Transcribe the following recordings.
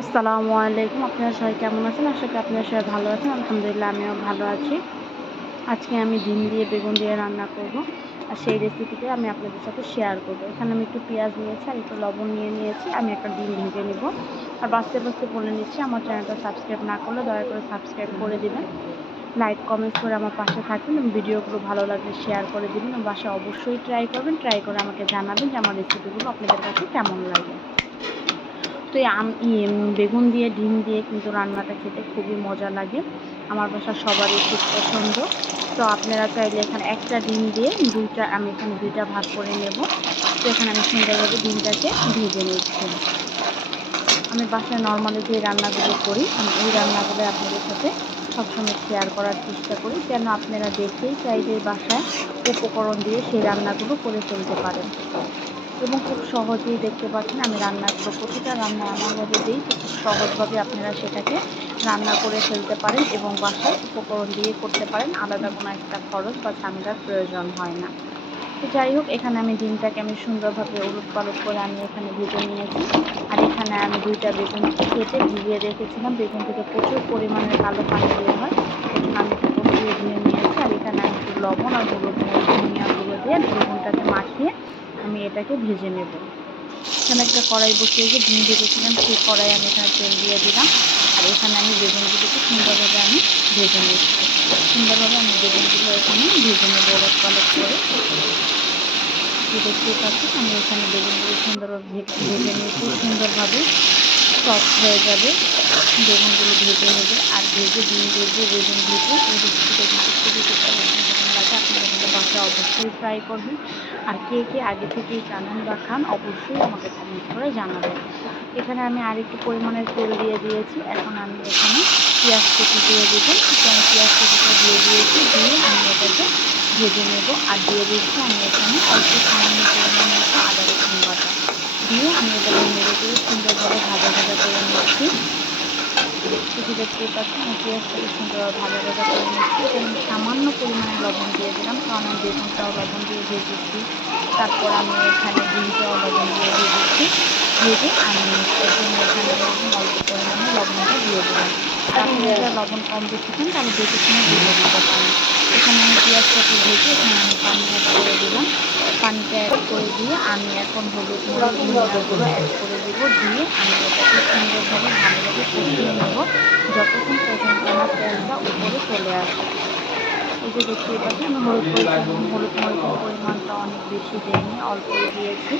আসসালামু আলাইকুম। আপনারা সবাই কেমন আছেন? আশা করি আপনারা সবাই ভালো আছেন। আলহামদুলিল্লাহ আমিও ভালো আছি। আজকে আমি ডিম দিয়ে বেগুন দিয়ে রান্না করব। আর সেই রেসিপিটা আমি আপনাদের সাথে শেয়ার করব। এখানে আমি একটু পেঁয়াজ নিয়েছি আর একটু লবণ নিয়ে নিয়েছি। আমি একটা ডিম ভেজে নিব। আর বাছতে বলে নিচ্ছি, আমার চ্যানেলটা সাবস্ক্রাইব না করলে দয়া করে সাবস্ক্রাইব করে দিবেন। লাইক, কমেন্টস করে আমার পাশে থাকবেন এবং ভিডিওগুলো ভালো লাগলে শেয়ার করে দিবেন এবং বাসায় অবশ্যই ট্রাই করবেন। ট্রাই করে আমাকে জানাবেন যে আমার রেসিপিগুলো আপনাদের কাছে কেমন লাগে। তো বেগুন দিয়ে ডিম দিয়ে কিন্তু রান্নাটা খেতে খুবই মজা লাগে। আমার বাসার সবারই খুব পছন্দ। তো আপনারা চাইলে এখানে একটা ডিম দিয়ে আমি এখানে ২ টা ভাগ করে নেব। তো এখানে আমি সুন্দরভাবে ডিমটাকে ভেজে নিচ্ছি। আমি বাসায় নরমালি যে রান্নাগুলো করি, আমি এই রান্নাগুলো আপনাদের সাথে সবসময় শেয়ার করার চেষ্টা করি, যেন আপনারা দেখেই চাইলে বাসায় উপকরণ দিয়ে সেই রান্নাগুলো করে ফেলতে পারেন। এবং খুব সহজেই দেখতে পাচ্ছেন আমি রান্নাগুলো প্রতিটা রান্না এমনভাবে দিই যে খুব সহজভাবে আপনারা সেটাকে রান্না করে ফেলতে পারেন এবং বাসায় উপকরণ দিয়ে করতে পারেন। আলাদা কোনো একটা খরচ বা ঝামেলার প্রয়োজন হয় না। তো যাই হোক, এখানে আমি ডিমটাকে সুন্দরভাবে উলটপালট করে আমি এখানে ভেজে নিয়েছি। আর এখানে আমি ২ টা বেগুন কেটে ভিজিয়ে রেখেছিলাম। বেগুন থেকে প্রচুর পরিমাণের কালো পানি বের হয়। এজন্য আমি একটু কষিয়ে ধুয়ে নিয়েছি। আর এখানে আমি একটু লবণ আর হলুদ, মরিচ, ধনিয়া গুঁড়ো দিয়ে বেগুনটাকে মাখিয়ে আমি এটাকে ভেজে নেব। এখানে একটা কড়াই বসিয়েছি, ডিম ভেজেছিলাম সেই কড়াইয়ে আমি এখানে তেল দিয়ে দিলাম। আর এখানে আমি বেগুনগুলোকে সুন্দরভাবে আমি ভেজে নিচ্ছি। সুন্দরভাবে আমি বেগুনগুলো এখানে ভেজে নেব উলটপালট করে। দেখতেই পাচ্ছেন আমি এখানে বেগুনগুলো সুন্দরভাবে ভেজে নিয়েছি। সুন্দরভাবে সফট হয়ে যাবে বেগুনগুলো ভেজে আর ডিম ভেজে বেগুন ভেজে এই রেসিপিটা কিন্তু খুবই খেতে অসাধারণ লাগে। আপনারা কিন্তু বাসায় অবশ্যই ট্রাই করবেন। আর কে কে আগে থেকেই জানেন বা খান অবশ্যই আমাকে কমেন্ট করে জানাবেন। এখানে আমি আরেকটু পরিমাণের তেল দিয়ে দিয়েছি। এখন আমি এখানে পেঁয়াজ কুচি দিয়ে দেবো। আমি পেঁয়াজ কুচিটা দিয়ে দিয়েছি, দিয়ে আমি এটাকে ভেজে নেব। আর দিয়ে দিচ্ছি আমি এখানে অল্প সামান্য পরিমাণ মতো আদা রসুন বাটা দিয়ে আমি এটাকে নেড়ে সুন্দরভাবে ভাজা করে নিচ্ছি। দেখতেই পাচ্ছেন আমি পেঁয়াজটাকে সুন্দরভাবে ভাজা করে নিচ্ছি। এখানে আমি সামান্য পরিমাণে লবণ দিয়ে দিলাম, কারণ আমি বেগুনটাও লবণ দিয়ে ভেজেছি। তারপর আমি এখানে ডিমটাও লবণ দিয়ে ভেজেছি। ভেজে আমি এর জন্য এখানে আমি অল্প পরিমাণে লবণটা দিয়ে দিলাম। আর আপনারা যারা লবণ কম বেশি খান তাহলে দেখে শুনে দিয়ে দিতে পারেন। এখানে আমি পেঁয়াজটাকে ভেজে এখানে আমি পানি অ্যাড করে দিলাম। পানিটা অ্যাড করে দিয়ে আমি এখন হলুদ, মরিচ, ধনিয়া গুঁড়ো অ্যাড করে দিব। দিয়ে আমি এটাকে সুন্দরভাবে ভালোভাবে কষিয়ে নেব যতক্ষণ পর্যন্ত না তেলটা উপরে চলে আসে। এই যে দেখতেই পাচ্ছেন আমি হলুদ মরিচের পরিমাণটা অনেক বেশি দেইনি, অল্পই দিয়েছি।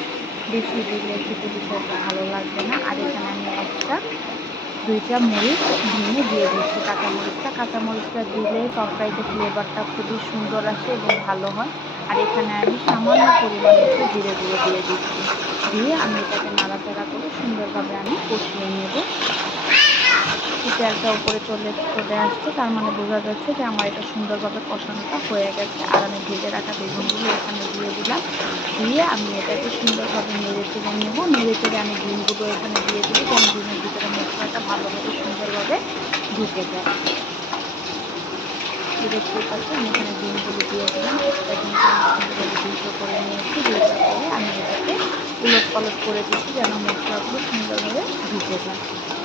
বেশি দিলে খেতে বেশি একটা ভালো লাগবে না। আর এখানে আমি এক্সট্রা ২ টা মরিচ ভেঙে দিয়ে দিচ্ছি। কাঁচামরিচটা দিলে তরকারিতে ফ্লেভারটা খুবই সুন্দর আসে এবং ভালো হয়। আর এখানে আমি সামান্য পরিমাণে একটু জিরে গুঁড়ো দিয়ে দিচ্ছি। দিয়ে আমি এটাকে নাড়াচাড়া করে সুন্দরভাবে আমি কষিয়ে নেব। তেলটা উপরে চলে আসছে, তার মানে বোঝা যাচ্ছে যে আমার এটা সুন্দরভাবে কষানোটা হয়ে গেছে। আর আমি ভেজে রাখা বেগুনগুলো এখানে দিয়ে দিলাম। দিয়ে আমি এটাকে সুন্দরভাবে নেড়ে নেড়ে আমি ডিমগুলো এখানে দিয়ে দিব, যেন ডিমের ভিতরে মশলাটা ভালোভাবে সুন্দরভাবে ঢুকে যায়। দেখতেই পাচ্ছি আমি এখানে ডিমগুলো দিয়ে দিলাম। একটা ডিমকে আমি সুন্দরভাবে ২ করে নিয়েছি। ২ করে আমি এটাকে উলটপালট করে দিচ্ছি, যেন মশলাগুলো সুন্দরভাবে ঢুকে যায়।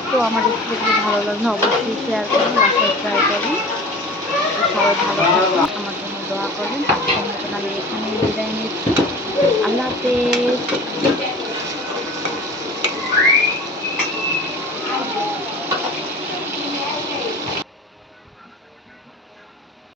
তো আমার রেসিপিগুলো ভালো লাগলে অবশ্যই শেয়ার করবেন, বাসায় ট্রাই করবেন। তো সবাই ভালো থাকবেন, আমার জন্য দোয়া করবেন। আজকের মতন আমি এখানেই বিদায় নিচ্ছি। আল্লাহ হাফেজ।